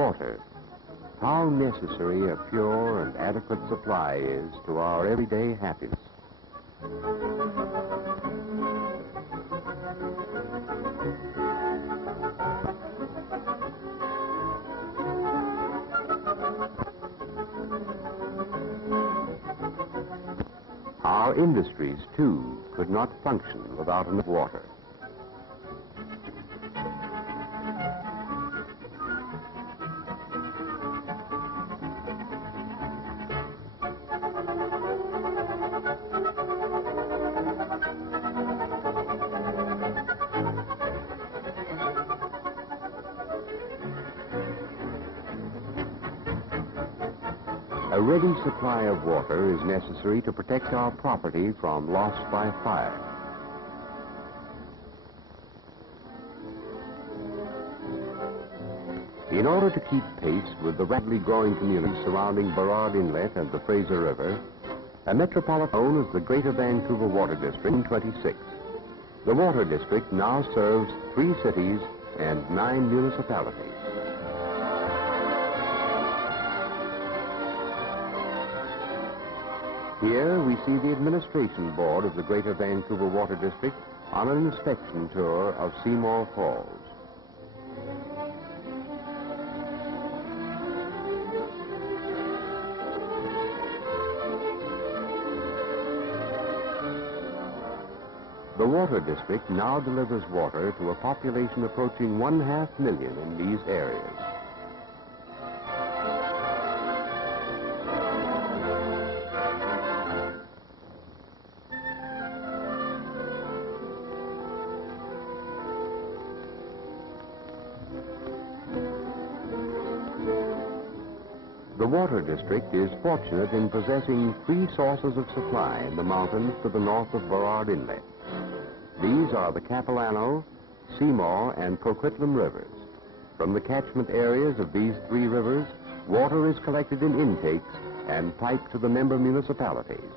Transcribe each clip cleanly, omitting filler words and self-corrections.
Water. How necessary a pure and adequate supply is to our everyday happiness. Our industries, too, could not function without enough water. A ready supply of water is necessary to protect our property from loss by fire. In order to keep pace with the rapidly growing communities surrounding Burnaby Inlet and the Fraser River, a metropolitan known as the Greater Vancouver Water District in 26. The Water District now serves 3 cities and 9 municipalities. Here we see the administration board of the Greater Vancouver Water District on an inspection tour of Seymour Falls. The Water District now delivers water to a population approaching 1/2 million in these areas. The Water District is fortunate in possessing 3 sources of supply in the mountains to the north of Burnaby Inlet. These are the Capilano, Seymour, and Coquitlam rivers. From the catchment areas of these 3 rivers, water is collected in intakes and piped to the member municipalities.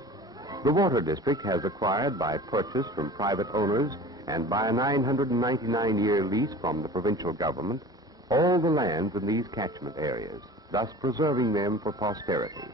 The Water District has acquired by purchase from private owners and by a 999-year lease from the provincial government all the lands in these catchment areas, thus preserving them for posterity.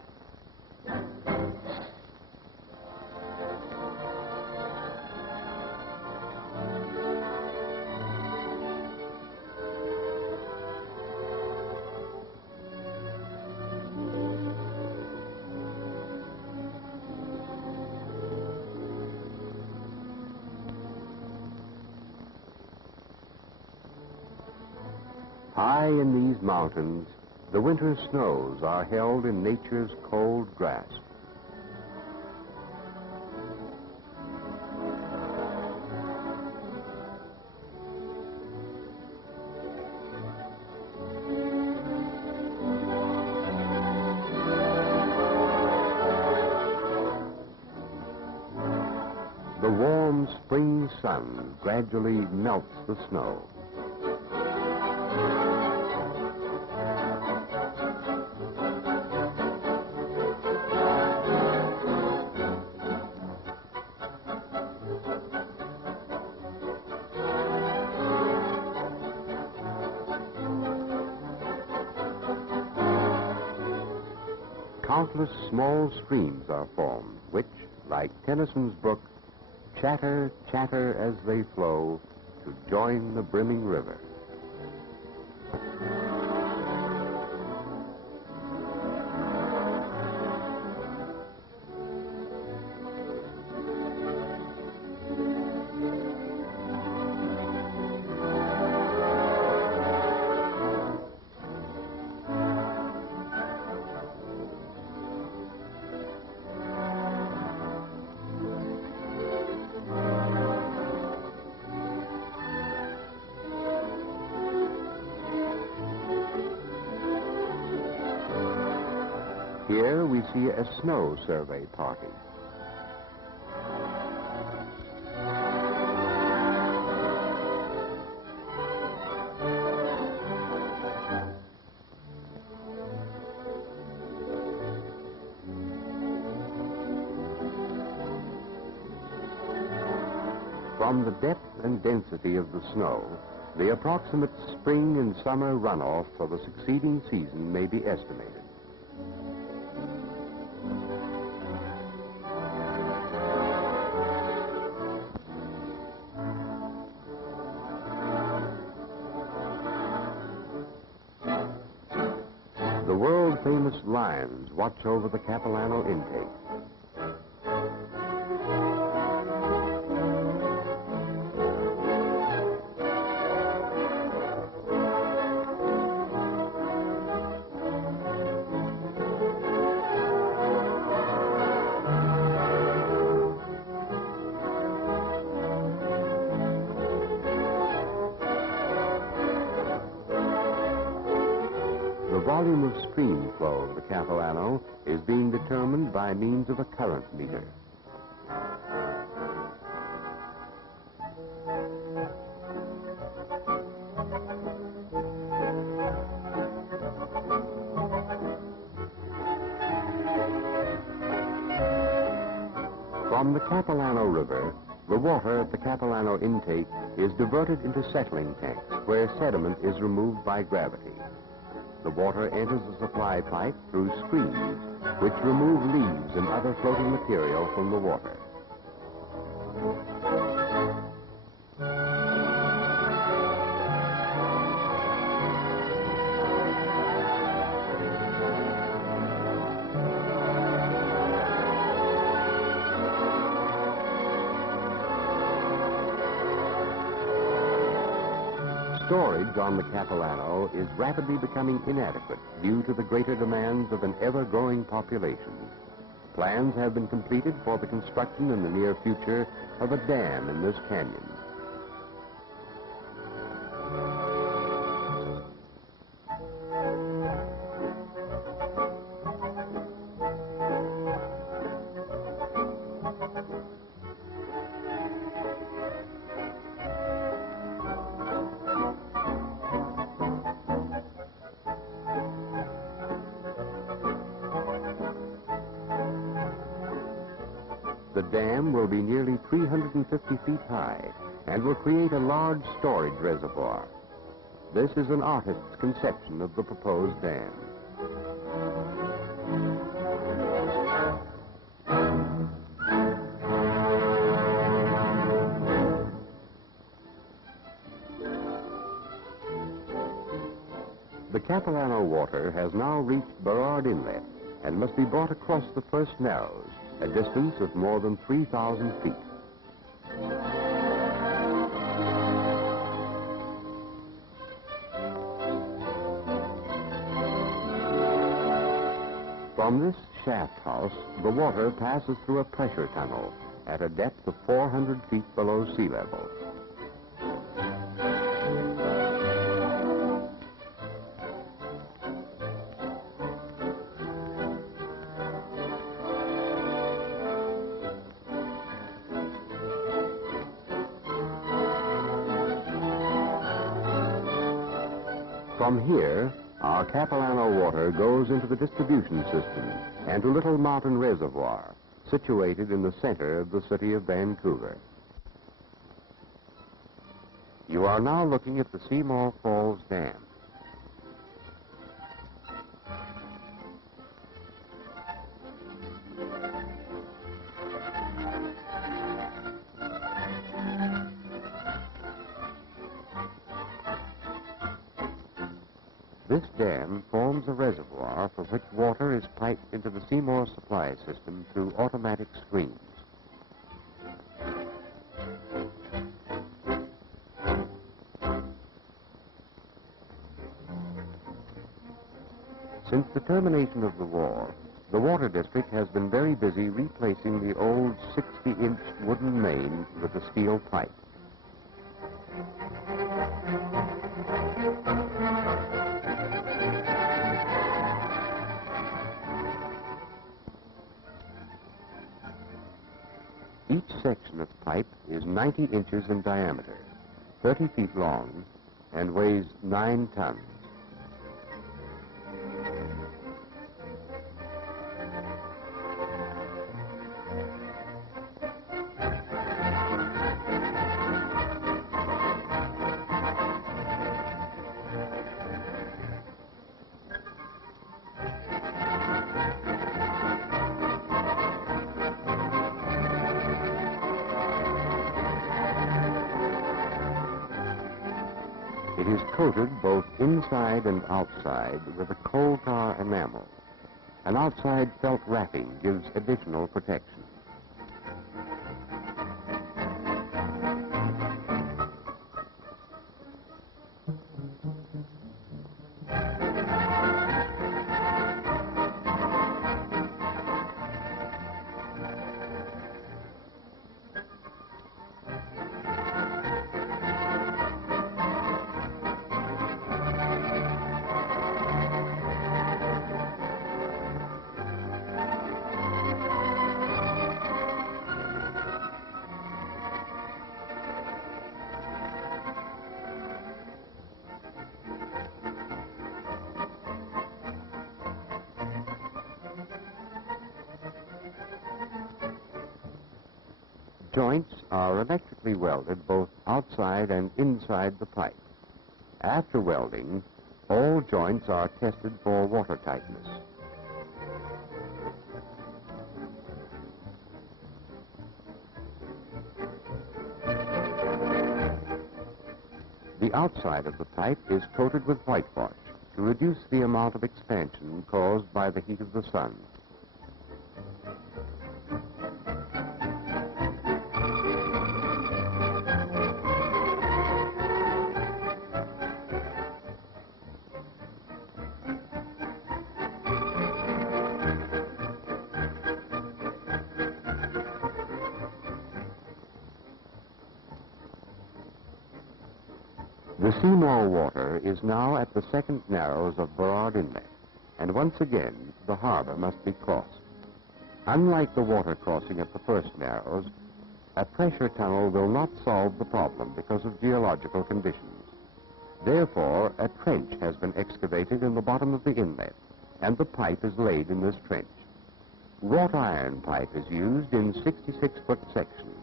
High in these mountains, the winter snows are held in nature's cold grasp. The warm spring sun gradually melts the snow. Countless small streams are formed, which, like Tennyson's brook, chatter, chatter as they flow to join the brimming river. Here we see a snow survey party. From the depth and density of the snow, The approximate spring and summer runoff for the succeeding season may be estimated. The world-famous lions watch over the Capilano intake. The volume of stream flow of the Capilano is being determined by means of a current meter. From the Capilano River, the water at the Capilano intake is diverted into settling tanks where sediment is removed by gravity. The water enters the supply pipe through screens, which remove leaves and other floating material from the water. Storage on the Capilano is rapidly becoming inadequate due to the greater demands of an ever-growing population. Plans have been completed for the construction in the near future of a dam in this canyon. The dam will be nearly 350 feet high and will create a large storage reservoir. This is an artist's conception of the proposed dam. The Capilano water has now reached Burrard Inlet and must be brought across the first narrows, a distance of more than 3,000 feet. From this shaft house, the water passes through a pressure tunnel at a depth of 400 feet below sea level. From here, our Capilano water goes into the distribution system and to Little Mountain Reservoir, situated in the center of the city of Vancouver. You are now looking at the Seymour Falls Dam. This dam forms a reservoir from which water is piped into the Seymour supply system through automatic screens. Since the termination of the war, the Water District has been very busy replacing the old 60-inch wooden main with a steel pipe. Each section of pipe is 90 inches in diameter, 30 feet long, and weighs 9 tons. It is coated both inside and outside with a coal tar enamel. An outside felt wrapping gives additional protection. Joints are electrically welded both outside and inside the pipe. After welding, all joints are tested for water tightness. The outside of the pipe is coated with whitewash to reduce the amount of expansion caused by the heat of the sun. The Seymour water is now at the second narrows of Burrard Inlet, and once again the harbor must be crossed. Unlike the water crossing at the first narrows, a pressure tunnel will not solve the problem because of geological conditions. Therefore, a trench has been excavated in the bottom of the inlet, and the pipe is laid in this trench. Wrought iron pipe is used in 66-foot sections.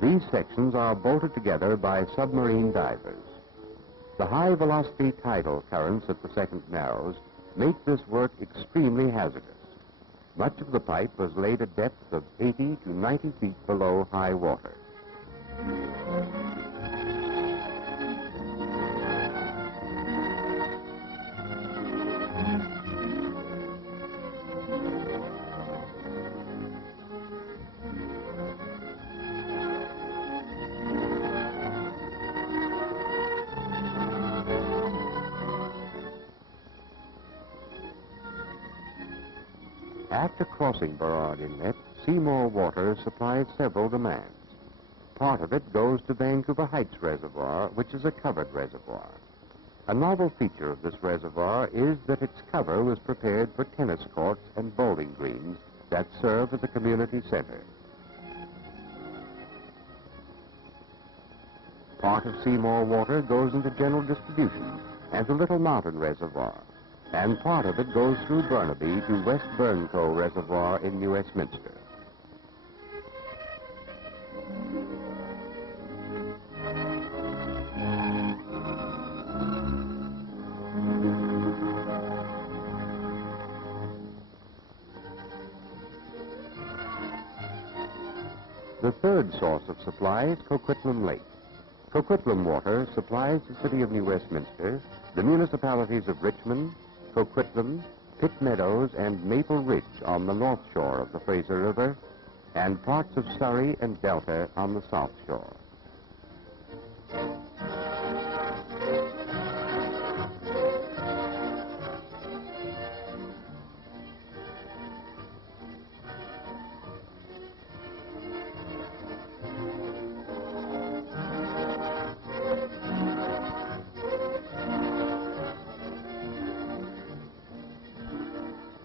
These sections are bolted together by submarine divers. The high-velocity tidal currents at the second narrows make this work extremely hazardous. Much of the pipe was laid at depths of 80 to 90 feet below high water. After crossing Burrard Inlet, Seymour water supplies several demands. Part of it goes to Vancouver Heights Reservoir, which is a covered reservoir. A novel feature of this reservoir is that its cover was prepared for tennis courts and bowling greens that serve as a community center. Part of Seymour water goes into general distribution and to Little Mountain Reservoir, and part of it goes through Burnaby to West Burnco Reservoir in New Westminster. The third source of supply is Coquitlam Lake. Coquitlam water supplies the city of New Westminster, the municipalities of Richmond, Coquitlam, Pitt Meadows, and Maple Ridge on the north shore of the Fraser River, and parts of Surrey and Delta on the south shore.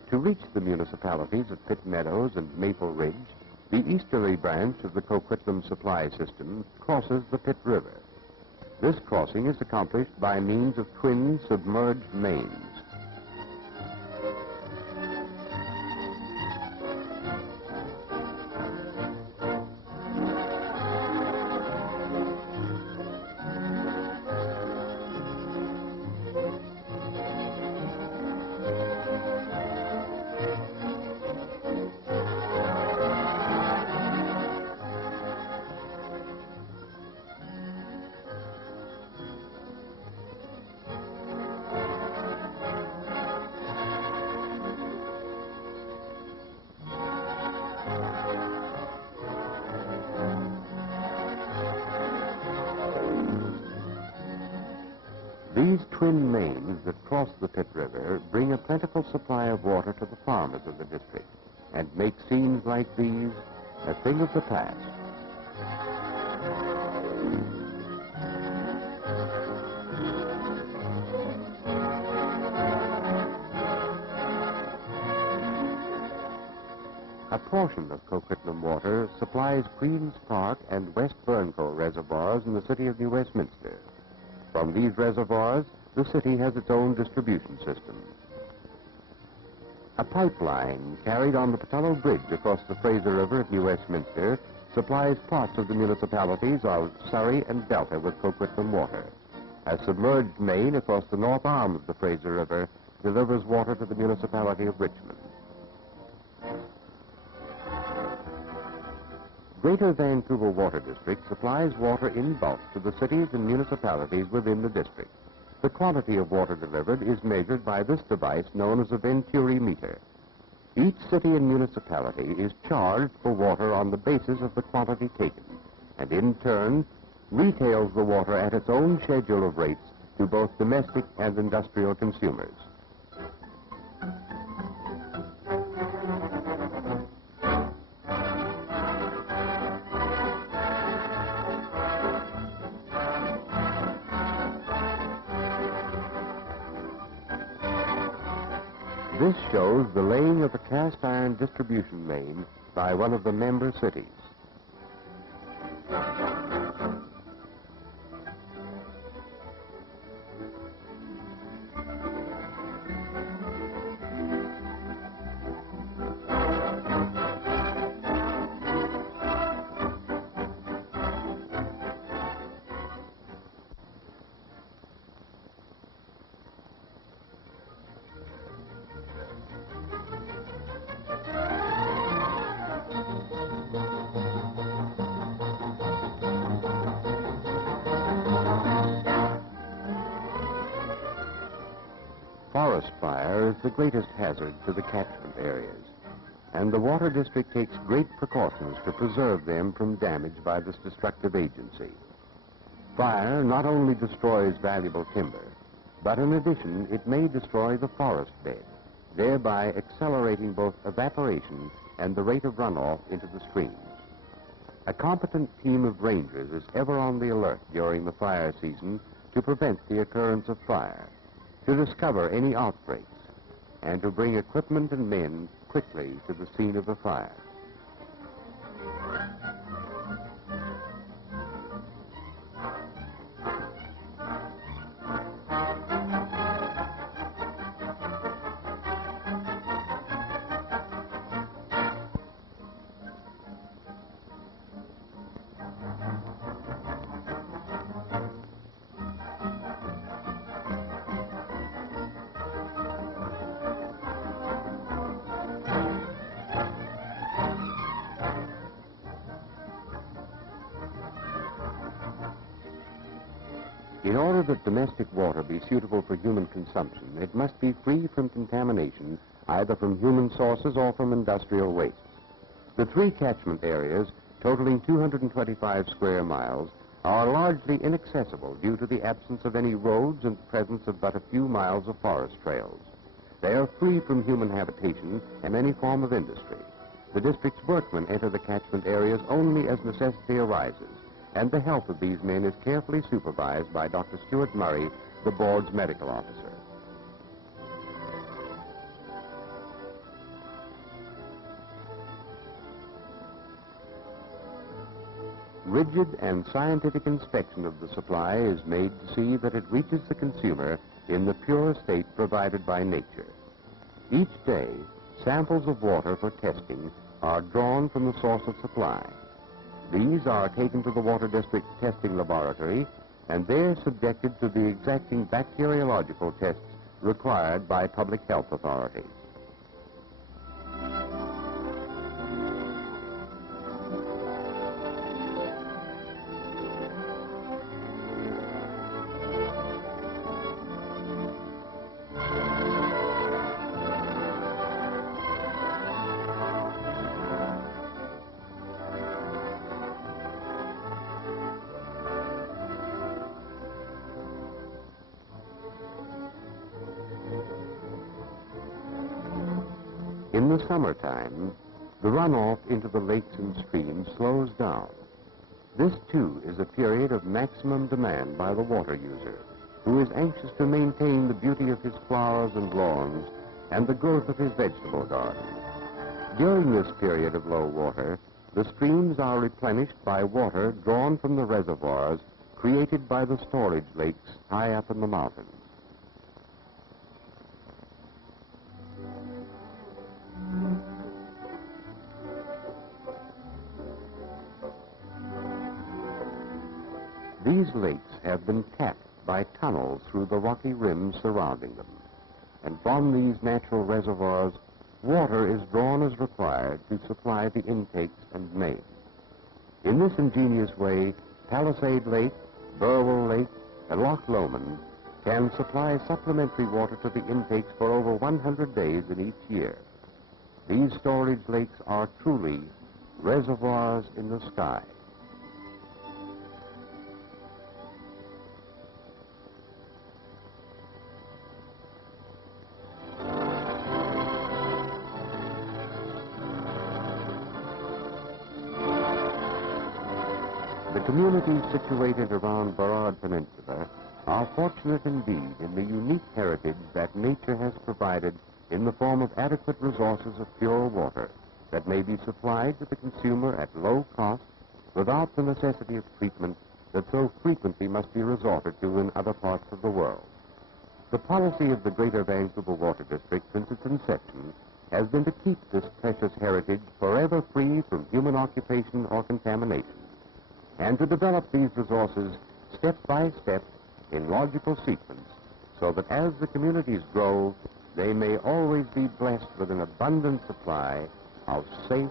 To reach the municipalities of Pitt Meadows and Maple Ridge, the easterly branch of the Coquitlam supply system crosses the Pitt River. This crossing is accomplished by means of twin submerged mains. These twin mains that cross the Pitt River bring a plentiful supply of water to the farmers of the district and make scenes like these a thing of the past. A portion of Coquitlam water supplies Queen's Park and West Burncoe reservoirs in the city of New Westminster. From these reservoirs, the city has its own distribution system. A pipeline carried on the Patullo Bridge across the Fraser River at New Westminster supplies parts of the municipalities of Surrey and Delta with Coquitlam water. A submerged main across the north arm of the Fraser River delivers water to the municipality of Richmond. Greater Vancouver Water District supplies water in bulk to the cities and municipalities within the district. The quantity of water delivered is measured by this device known as a Venturi meter. Each city and municipality is charged for water on the basis of the quantity taken, and in turn retails the water at its own schedule of rates to both domestic and industrial consumers. This shows the laying of a cast iron distribution main by one of the member cities. Forest fire is the greatest hazard to the catchment areas, and the Water District takes great precautions to preserve them from damage by this destructive agency. Fire not only destroys valuable timber, but in addition it may destroy the forest bed, thereby accelerating both evaporation and the rate of runoff into the streams. A competent team of rangers is ever on the alert during the fire season to prevent the occurrence of fire, to discover any outbreaks, and to bring equipment and men quickly to the scene of the fire. In order that domestic water be suitable for human consumption, it must be free from contamination, either from human sources or from industrial wastes. The three catchment areas, totaling 225 square miles, are largely inaccessible due to the absence of any roads and the presence of but a few miles of forest trails. They are free from human habitation and any form of industry. The district's workmen enter the catchment areas only as necessity arises, and the health of these men is carefully supervised by Dr. Stuart Murray, the board's medical officer. Rigid and scientific inspection of the supply is made to see that it reaches the consumer in the pure state provided by nature. Each day, samples of water for testing are drawn from the source of supply. These are taken to the Water District testing laboratory, and they're subjected to the exacting bacteriological tests required by public health authorities. In the summertime, the runoff into the lakes and streams slows down. This, too, is a period of maximum demand by the water user, who is anxious to maintain the beauty of his flowers and lawns and the growth of his vegetable garden. During this period of low water, the streams are replenished by water drawn from the reservoirs created by the storage lakes high up in the mountains. These lakes have been tapped by tunnels through the rocky rims surrounding them, and from these natural reservoirs, water is drawn as required to supply the intakes and mains. In this ingenious way, Palisade Lake, Burwell Lake, and Loch Lomond can supply supplementary water to the intakes for over 100 days in each year. These storage lakes are truly reservoirs in the sky. The communities situated around Burrard Peninsula are fortunate indeed in the unique heritage that nature has provided in the form of adequate resources of pure water that may be supplied to the consumer at low cost without the necessity of treatment that so frequently must be resorted to in other parts of the world. The policy of the Greater Vancouver Water District since its inception has been to keep this precious heritage forever free from human occupation or contamination, and to develop these resources step by step in logical sequence so that as the communities grow, they may always be blessed with an abundant supply of safe,